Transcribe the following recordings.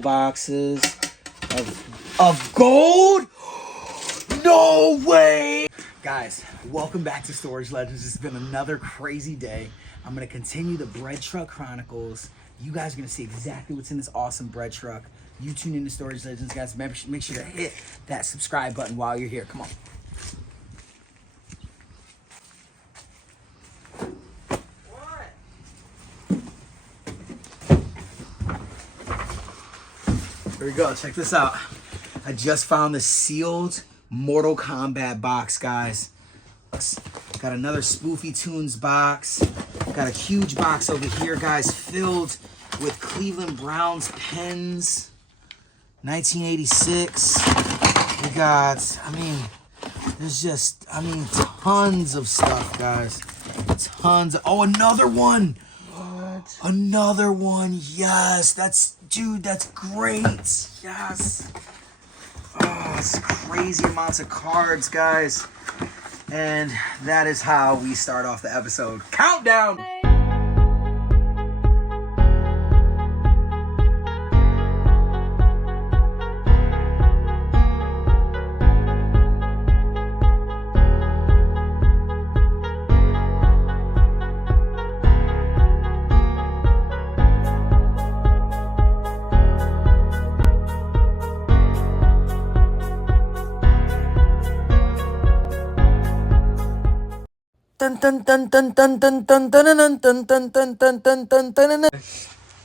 boxes of gold. No way. Guys, welcome back to Storage Legends. It's been another crazy day. I'm going to continue the Bread Truck Chronicles. You guys are going to see exactly what's in this awesome bread truck. You tune into Storage Legends, guys. Make sure to hit that subscribe button while you're here. Come on. Here we go. Check this out. I just found the sealed Mortal Kombat box, guys. Got another Spoofy Tunes box. Got a huge box over here, guys, filled with Cleveland Browns pens. 1986. We got, there's just, tons of stuff, guys. Tons. Oh, another one. What? Another one. Yes. Dude, that's great. Yes. Oh, it's crazy amounts of cards, guys. And that is how we start off the episode. Countdown.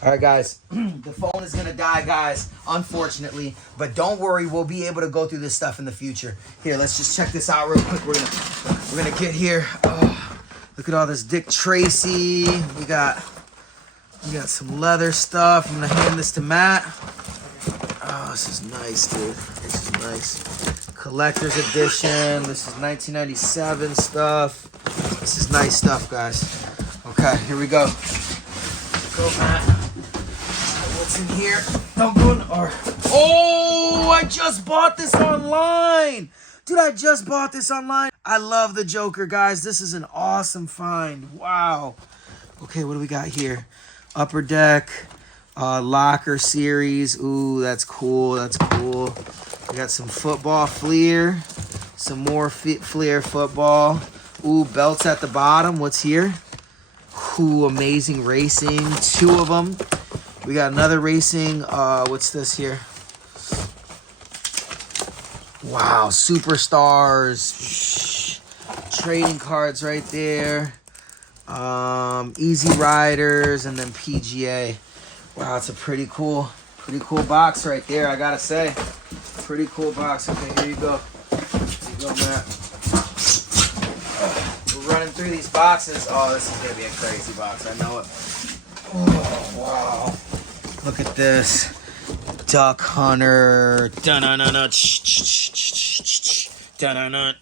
Alright, guys, the phone is gonna die, guys, unfortunately, but don't worry, we'll be able to go through this stuff in the future. Here, let's just check this out real quick. We're gonna get here. Oh, look at all this Dick Tracy. We got some leather stuff. I'm gonna hand this to Matt. Oh, this is nice, dude. This is nice. Collector's edition. This is 1997 stuff. This is nice stuff, guys. Okay, here we go. Go, Matt. What's in here? Don't go in. Oh, I just bought this online. Dude, I just bought this online. I love the Joker, guys. This is an awesome find. Wow. Okay, what do we got here? Upper Deck, Locker Series. Ooh, that's cool. That's cool. We got some football Fleer. Some more Fleer football. Ooh, belts at the bottom. What's here? Ooh, Amazing Racing. 2 of them. We got another racing. What's this here? Wow, Superstars. Trading cards right there. Easy Riders and then PGA. Wow, it's a pretty cool box right there, I gotta say. Pretty cool box. Okay, here you go. Here you go, Matt. We're running through these boxes. Oh, this is gonna be a crazy box. I know it. Oh, wow. Look at this. Duck Hunter. Da-na-na-na. Da-na-na.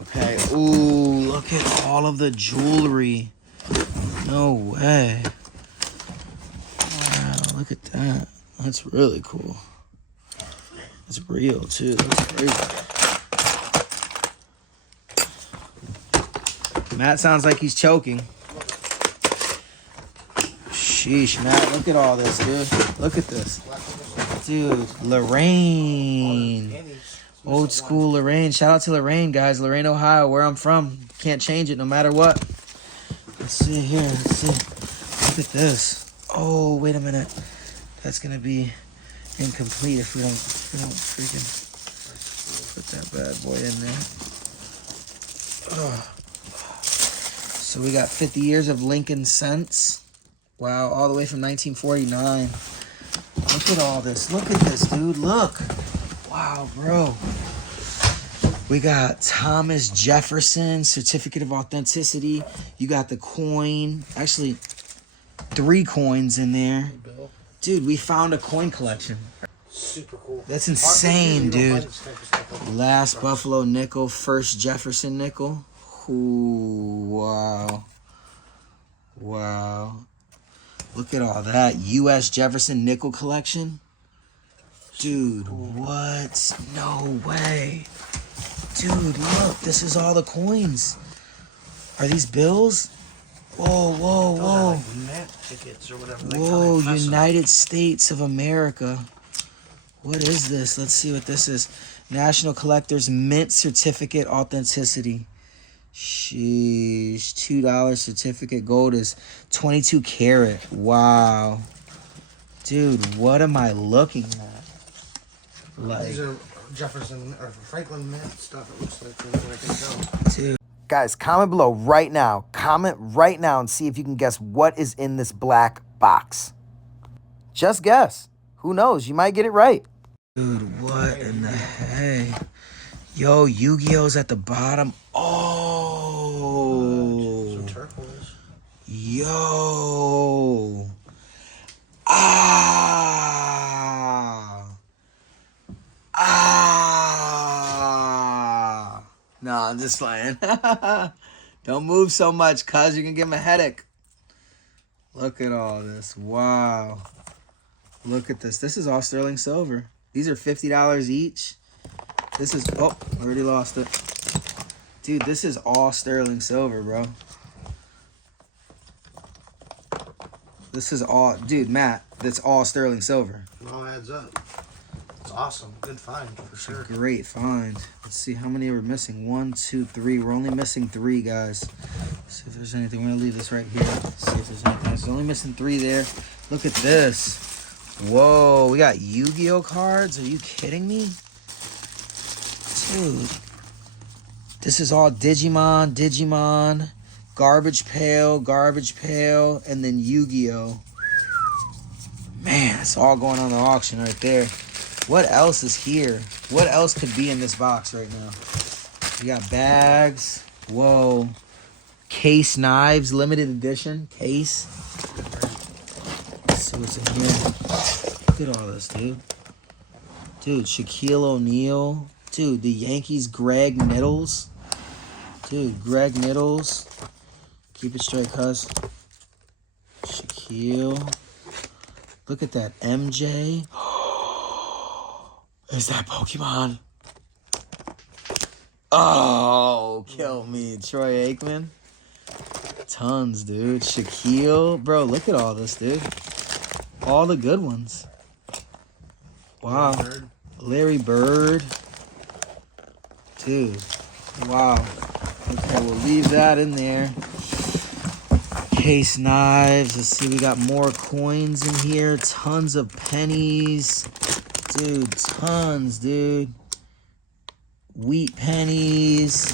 Okay. Ooh, look at all of the jewelry. No way. Wow, look at that. That's really cool. It's real, too. That's crazy. Matt sounds like he's choking. Sheesh, Matt, look at all this, dude. Look at this. Dude, Lorain. Old school Lorain. Shout out to Lorain, guys. Lorain, Ohio, where I'm from. Can't change it no matter what. Let's see here. Let's see. Look at this. Oh, wait a minute. That's going to be incomplete if we don't freaking put that bad boy in there. Oh. So we got 50 years of Lincoln cents. Wow, all the way from 1949. Look at all this. Look at this, dude. Look. Wow, bro. We got Thomas Jefferson, Certificate of Authenticity. You got the coin. Actually, 3 coins in there. Dude, we found a coin collection. Super cool. That's insane, dude. Last Buffalo nickel, first Jefferson nickel. Ooh, wow. Wow. Look at all that. U.S. Jefferson nickel collection. Dude, what? No way. Dude, look. This is all the coins. Are these bills? Whoa, whoa, whoa. Like net tickets or whatever they Whoa, call it. United States of America. What is this? Let's see what this is. National Collectors Mint Certificate Authenticity. Sheesh. $2 certificate. Gold is 22 karat. Wow. Dude, what am I looking at? Like, these are Jefferson or Franklin Mint stuff. It looks like from what I can tell. dude. Guys, comment below right now. Comment right now and see if you can guess what is in this black box. Just guess. Who knows? You might get it right. Dude, what in the heck? Yo, Yu-Gi-Oh's at the bottom. Oh. Some turquoise. Yo. Ah. Ah. No, I'm just playing. Don't move so much, cuz you're going to give him a headache. Look at all this. Wow. Look at this. This is all sterling silver. These are $50 each. This is... Oh, already lost it. Dude, this is all sterling silver, bro. This is all... Dude, Matt, that's all sterling silver. It all adds up. It's awesome. Good find, for sure. Great find. Let's see how many we're missing. 1, 2, 3. We're only missing 3, guys. Let's see if there's anything. We're going to leave this right here. Let's see if there's anything. There's only missing 3 there. Look at this. Whoa, we got Yu-Gi-Oh cards? Are you kidding me? Dude. This is all Digimon, Garbage Pail, and then Yu-Gi-Oh. Man, it's all going on the auction right there. What else is here? What else could be in this box right now? We got bags. Whoa. Case knives, limited edition. Case. Let's see what's in here. Look at all this, dude. Dude, Shaquille O'Neal. Dude, the Yankees, Greg Niddles. Dude, Greg Niddles. Keep it straight, cuz. Shaquille. Look at that. MJ. Is that Pokemon? Oh, kill me. Troy Aikman. Tons, dude. Shaquille. Bro, look at all this, dude. All the good ones. Wow. Larry Bird. Dude. Wow. Okay, we'll leave that in there. Case knives. Let's see, we got more coins in here. Tons of pennies. Dude, tons, dude. Wheat pennies.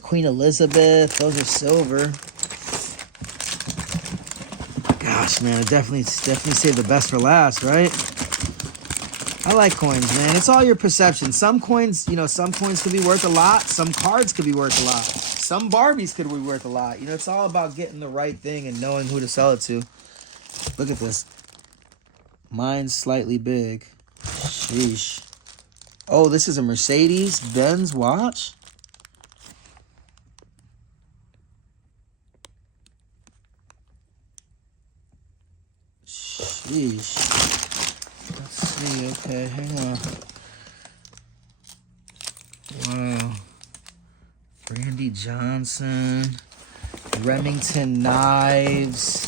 Queen Elizabeth. Those are silver. Gosh, man, I definitely save the best for last, right? I like coins, man. It's all your perception. Some coins, you know, some coins could be worth a lot. Some cards could be worth a lot. Some Barbies could be worth a lot. You know, it's all about getting the right thing and knowing who to sell it to. Look at this. Mine's slightly big. Sheesh. Oh, this is a Mercedes-Benz watch? Sheesh. Let's see. Okay, hang on. Wow. Randy Johnson. Remington knives.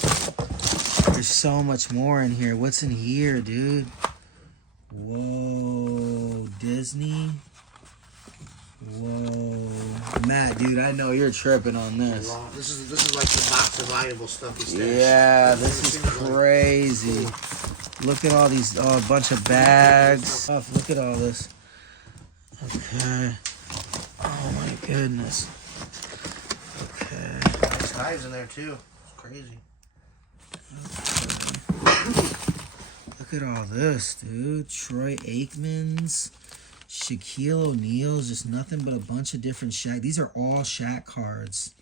There's so much more in here. What's in here, dude? Whoa. Disney. Whoa. Matt, dude, I know you're tripping on this. This is like the box of valuable stuff he stashed. Yeah, this is crazy. Look at all these, a bunch of bags. Oh, look at all this. Okay. Oh my goodness. Okay. There's knives in there too. It's crazy. Look at all this, dude. Troy Aikman's, Shaquille O'Neal's, just nothing but a bunch of different Shaq. These are all Shaq cards.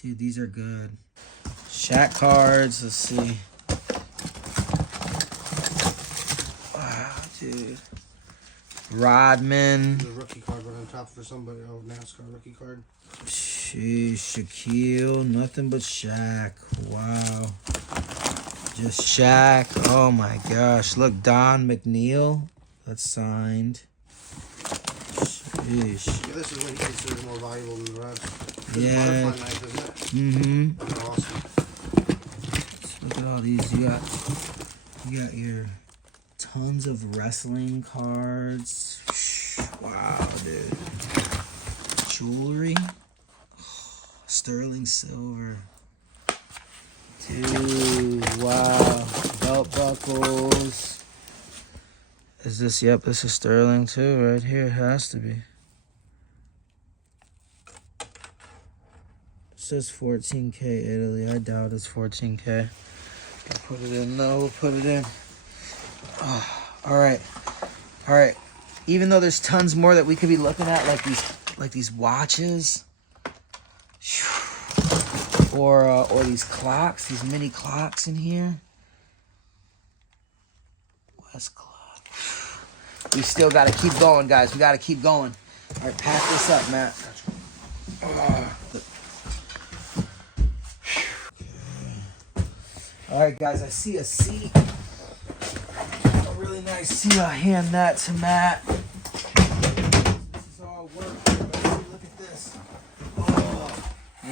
Dude, these are good. Shaq cards, let's see. Wow, dude. Rodman. The rookie card right on top for somebody. Oh, NASCAR rookie card. Sheesh, Shaquille, nothing but Shaq. Wow. Just Shaq. Oh my gosh. Look, Don McNeil. That's signed. Sheesh. Sheesh. Yeah, this is what he considers more valuable than the rest. It's Yeah. a butterfly knife, isn't it? Mm-hmm. They're awesome. Look at all these. You got your tons of wrestling cards. Wow, dude. Jewelry. Sterling silver. Dude, wow. Belt buckles. Is this, yep, this is sterling too, right here. It has to be. It says 14K Italy. I doubt it's 14K. I'll put it in. No, we'll put it in. Oh, all right. All right. Even though there's tons more that we could be looking at, like these watches, or these clocks, these mini clocks in here. West clock. We still got to keep going, guys. We got to keep going. All right, pack this up, Matt. All right, guys, I see a seat. A really nice seat. I'll hand that to Matt. This is all work. Let's see, look at this. Oh.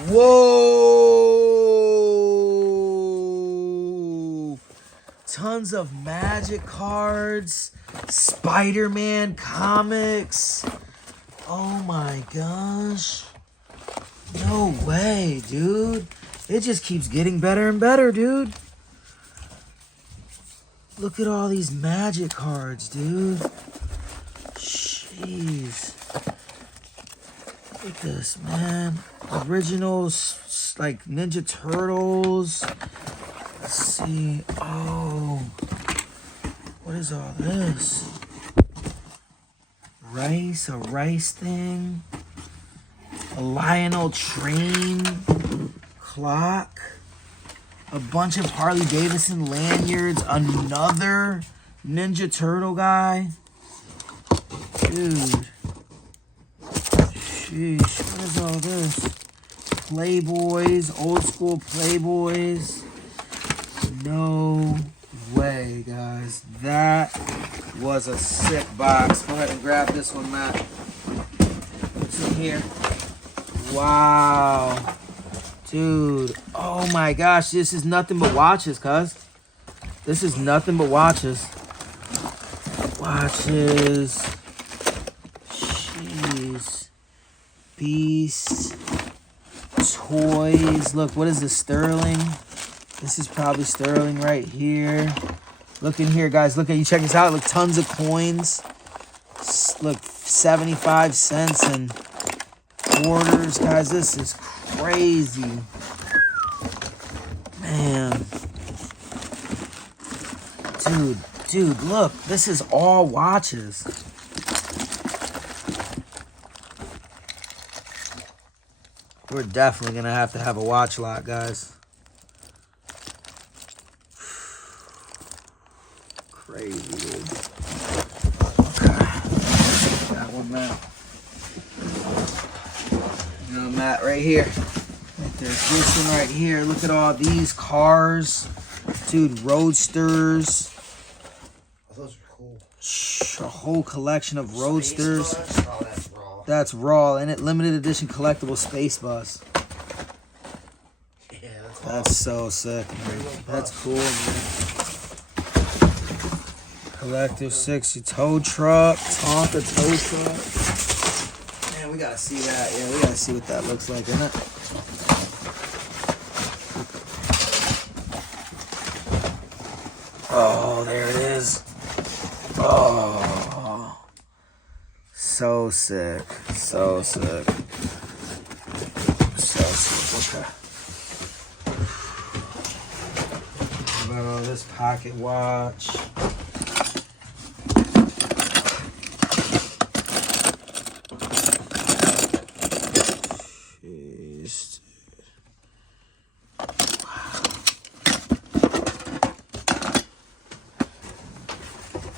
Whoa! Tons of Magic cards. Spider-Man comics. Oh my gosh. No way, dude. It just keeps getting better and better, dude. Look at all these Magic cards, dude. Jeez. Look at this, man. Originals, like Ninja Turtles. Let's see. Oh. What is all this? Rice, a rice thing. A Lionel train clock. A bunch of Harley Davidson lanyards. Another Ninja Turtle guy. Dude. Sheesh, what is all this? Playboys, old school Playboys. No way, guys. That was a sick box. Go ahead and grab this one, Matt. What's in here? Wow. Dude. Oh my gosh. This is nothing but watches, cuz. This is nothing but watches. Watches. Jeez. Beast. Toys. Look, what is this? Sterling. This is probably sterling right here. Look in here, guys. Look at you. Check this out. Look, tons of coins. Look, 75 cents and quarters, guys. This is crazy, man. Dude, look. This is all watches. We're definitely gonna have to have a watch lot, guys. Crazy, dude. Okay. That one, Matt. No, Matt, right here. Right there's this one right here. Look at all these cars. Dude, roadsters. Oh, those are cool. A whole collection of roadsters. Space Bus? Oh, that's raw. That's raw. And it limited edition collectible Space Bus. Yeah, that's That's so sick, man. That's cool, man. Collective 60 tow truck, Tonka tow truck. Man, we gotta see that. Yeah, we gotta see what that looks like, isn't it? Oh, there it is. Oh, so sick, so sick, so sick. Okay. What about all this pocket watch? Jeez.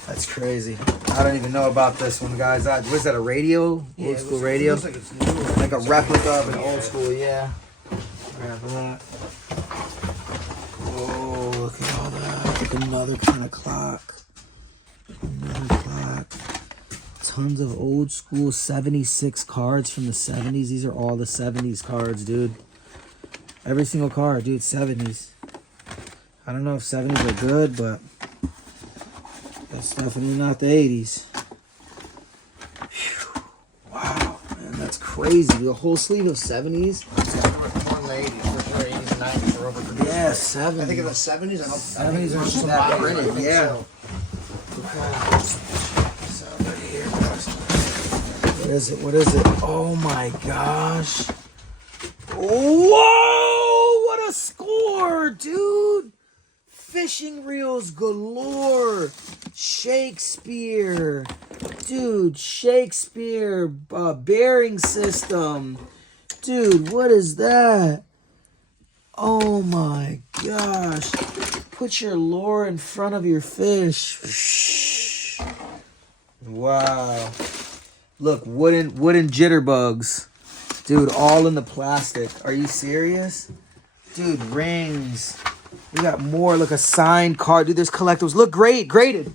That's crazy. I don't even know about this one, guys. Was that a radio? Yeah, Old school radio? Looks like it's new. Like a replica of an old school, yeah. Grab that. Oh, look at all that. Another kind of clock. Another clock. tons of old school 76 cards from the 70s. These are all the 70s cards, dude. Every single card, dude, 70s. I don't know if 70s are good, but that's definitely not the 80s. Whew. Wow, man, that's crazy. The whole sleeve of 70s. More in the 80s, for sure. 80s and 90s are overproduced. Yeah, 70s. I think in the 70s, I don't. 70s aren't too that printed, yeah. What is it? What is it? Oh my gosh. Whoa! What a score, dude! Fishing reels galore. Shakespeare. Dude, Shakespeare. Bearing system. Dude, what is that? Oh my gosh. Put your lure in front of your fish. Wow. Look, wooden jitterbugs. Dude, all in the plastic. Are you serious? Dude, rings. We got more. Look, a signed card. Dude, there's collectibles. Look, graded,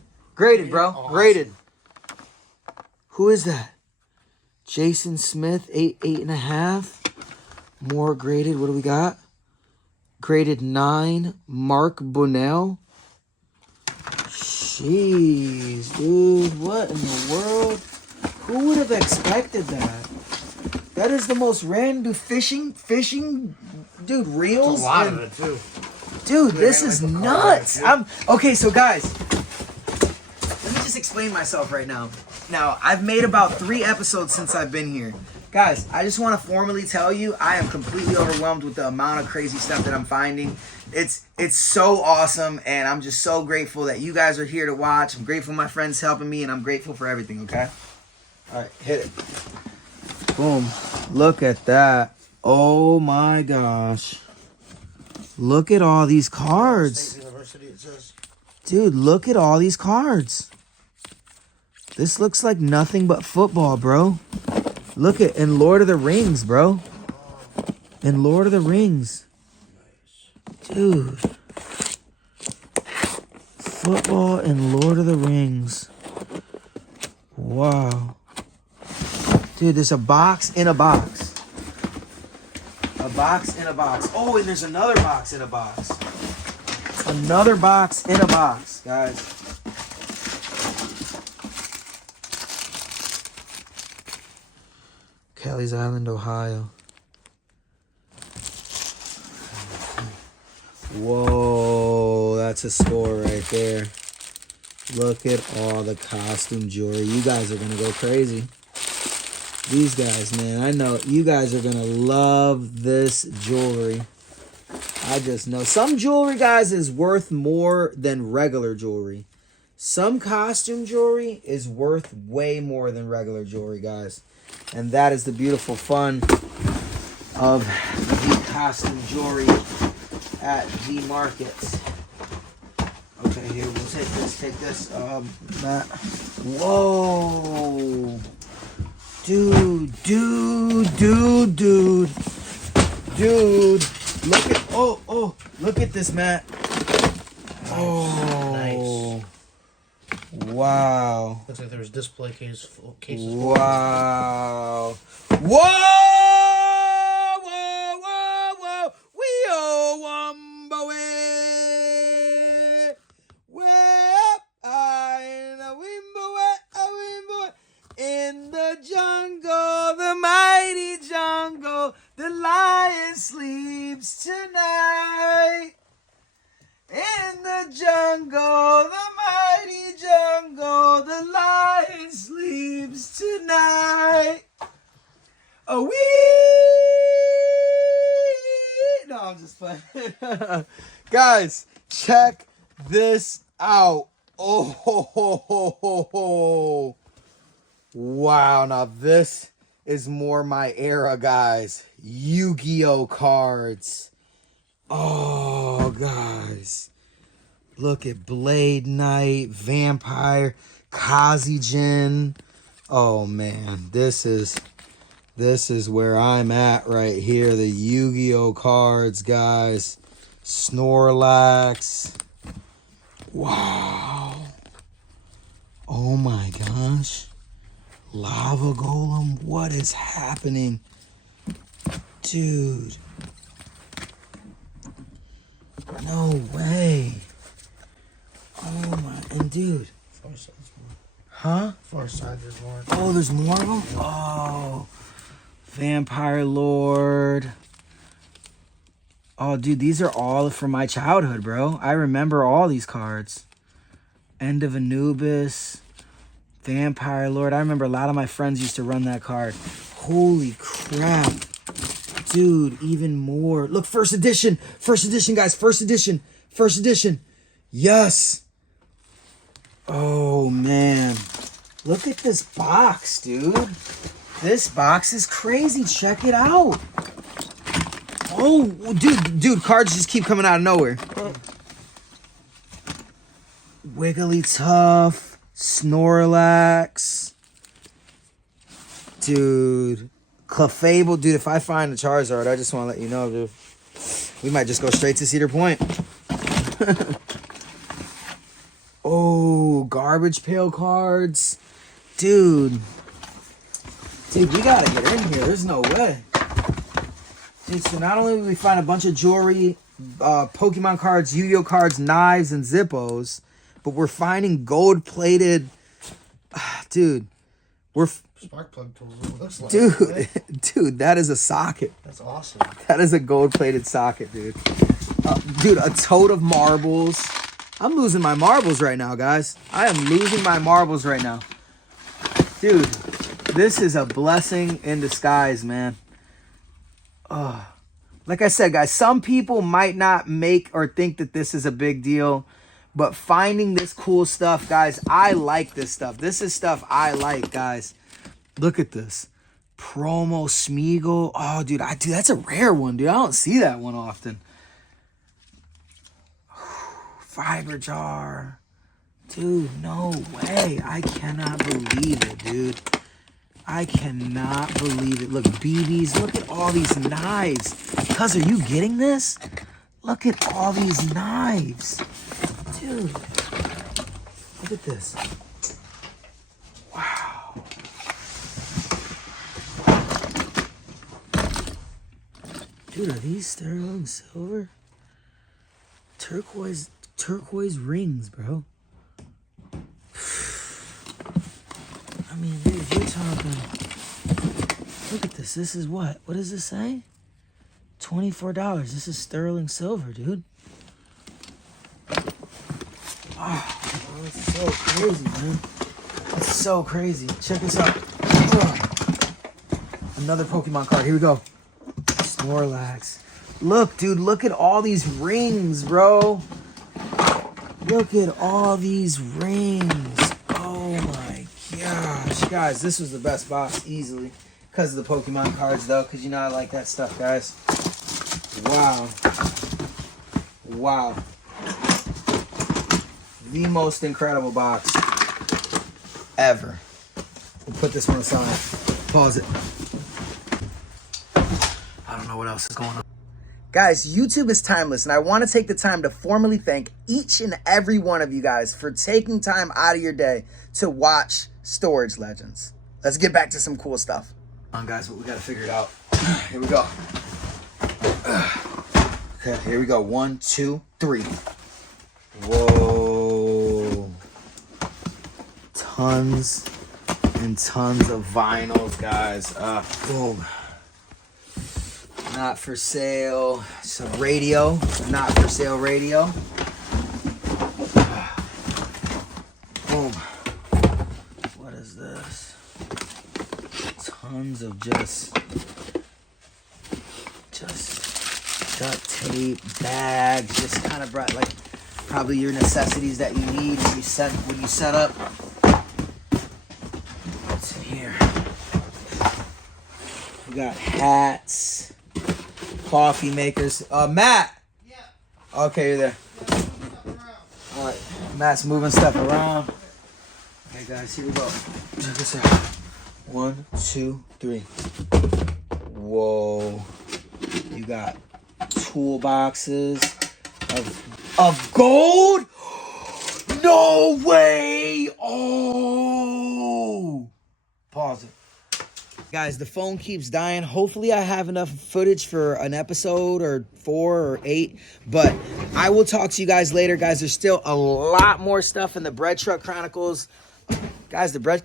bro. Awesome. Graded. Who is that? Jason Smith, 8.5. More graded. What do we got? Graded 9. Mark Bunnell. Jeez, dude. What in the world? Who would have expected that? That is the most random fishing, dude, reels. It's a lot of it, too. Dude, this is nuts. Okay, so guys, let me just explain myself right now. Now, I've made about 3 episodes since I've been here. Guys, I just want to formally tell you, I am completely overwhelmed with the amount of crazy stuff that I'm finding. It's so awesome, and I'm just so grateful that you guys are here to watch. I'm grateful my friends helping me, and I'm grateful for everything, okay? All right, hit it. Boom. Look at that. Oh my gosh. Look at all these cards. State University, it says. Dude, look at all these cards. This looks like nothing but football, bro. Look at, in Lord of the Rings, bro. In Lord of the Rings. Dude. Football and Lord of the Rings. Wow. Dude, there's a box in a box. A box in a box. Oh, and there's another box in a box. Another box in a box, guys. Kelly's Island, Ohio. Whoa, that's a score right there. Look at all the costume jewelry. You guys are going to go crazy. These guys, man, I know you guys are going to love this jewelry. I just know. Some jewelry, guys, is worth more than regular jewelry. Some costume jewelry is worth way more than regular jewelry, guys. And that is the beautiful fun of the costume jewelry at the markets. Okay, here, we'll take this, Matt. Whoa. Dude. Look at, look at this, Matt. Oh. Nice. Wow. Looks like there's display cases. Wow. Whoa! We all wumbo way. In the wimbo in the jungle, the mighty jungle, the lion sleeps tonight. In the jungle, the mighty jungle, the lion sleeps tonight. Oh, no, I'm just playing. Guys, check this out. Oh, wow. Now this is more my era, guys. Yu-Gi-Oh cards. Oh, guys. Look at Blade Knight, Vampire, Kazijin. Oh, man. This is where I'm at right here. The Yu-Gi-Oh cards, guys. Snorlax. Wow. Oh, my gosh. Lava Golem, what is happening? Dude. No way. Oh my, and dude. Far side's more. Huh? Far side there's more. Oh, there's more of them? Oh. Vampire Lord. Oh, dude, these are all from my childhood, bro. I remember all these cards. End of Anubis. Vampire Lord. I remember a lot of my friends used to run that card. Holy crap. Dude, even more. Look, first edition. First edition, guys. First edition. First edition. Yes. Oh, man. Look at this box, dude. This box is crazy. Check it out. Oh, dude, cards just keep coming out of nowhere. Wigglytuff, Snorlax, dude, Clefable, dude. If I find a Charizard, I just want to let you know, dude. We might just go straight to Cedar Point. Oh, Garbage Pail cards, dude. Dude, we gotta get in here. There's no way. Dude, so not only do we find a bunch of jewelry, Pokemon cards, Yu-Gi-Oh cards, knives, and Zippos, but we're finding gold-plated... dude, we're... Spark plug tools, it looks like. Dude, Right? dude, that is a socket. That's awesome. That is a gold-plated socket, dude. Dude, a tote of marbles. I'm losing my marbles right now, guys. I am losing my marbles right now. Dude, this is a blessing in disguise, man. Like I said, guys, some people might not make or think that this is a big deal, but finding this cool stuff, guys, I like this stuff. This is stuff I like, guys. Look at this. Promo Smeagol. Oh, dude, that's a rare one, dude. I don't see that one often. Fiber Jar. Dude, no way. I cannot believe it, dude. I cannot believe it. Look, BBs. Look at all these knives. Cuz, are you getting this? Look at all these knives. Dude. Look at this. Wow. Dude, are these sterling silver? Turquoise rings, bro. I mean, dude, you're talking... Look at this. This is what? What does this say? $24. This is sterling silver, dude. Oh, that's so crazy, man. That's so crazy. Check this out. Another Pokemon card. Here we go. Snorlax. Look, dude. Look at all these rings, bro. Look at all these rings. Oh, my gosh. Guys, this was the best box, easily. Because of the Pokemon cards, though. Because you know I like that stuff, guys. Wow. Wow. The most incredible box ever. We'll put this one aside. Pause it. I don't know what else is going on. Guys, YouTube is timeless, and I want to take the time to formally thank each and every one of you guys for taking time out of your day to watch Storage Legends. Let's get back to some cool stuff. Come on, guys, but we got to figure it out. Here we go. Okay, here we go. 1, 2, 3. Whoa. Tons and tons of vinyls, guys. Boom. Not for sale. Some radio. Not for sale radio. Boom. What is this? Tons of just duct tape, bags, just kind of brought like probably your necessities that you need when you set up. What's in here? We got hats, coffee makers. Matt. Yeah. Okay, you're there. All right, Matt's moving stuff around. Okay, guys, here we go. Check this out. 1, 2, 3. Whoa. You got toolboxes of gold? No way! Oh! Pause. Guys, the phone keeps dying. Hopefully I have enough footage for an episode or 4 or 8, but I will talk to you guys later. Guys, there's still a lot more stuff in the Bread Truck Chronicles. Guys, the Bread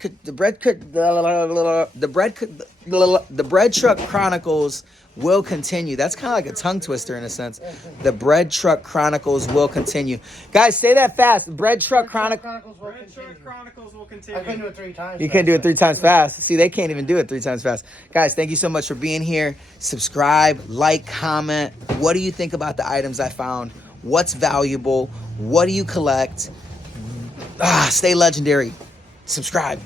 Truck Chronicles will continue. That's kind of like a tongue twister in a sense. The Bread Truck Chronicles will continue. Guys, say that fast. The Bread Truck Chronicles will continue. I can do it 3 times. You can do it 3 times fast. See, they can't even do it 3 times fast. Guys, thank you so much for being here. Subscribe, like, comment. What do you think about the items I found? What's valuable? What do you collect? Stay legendary. Subscribe.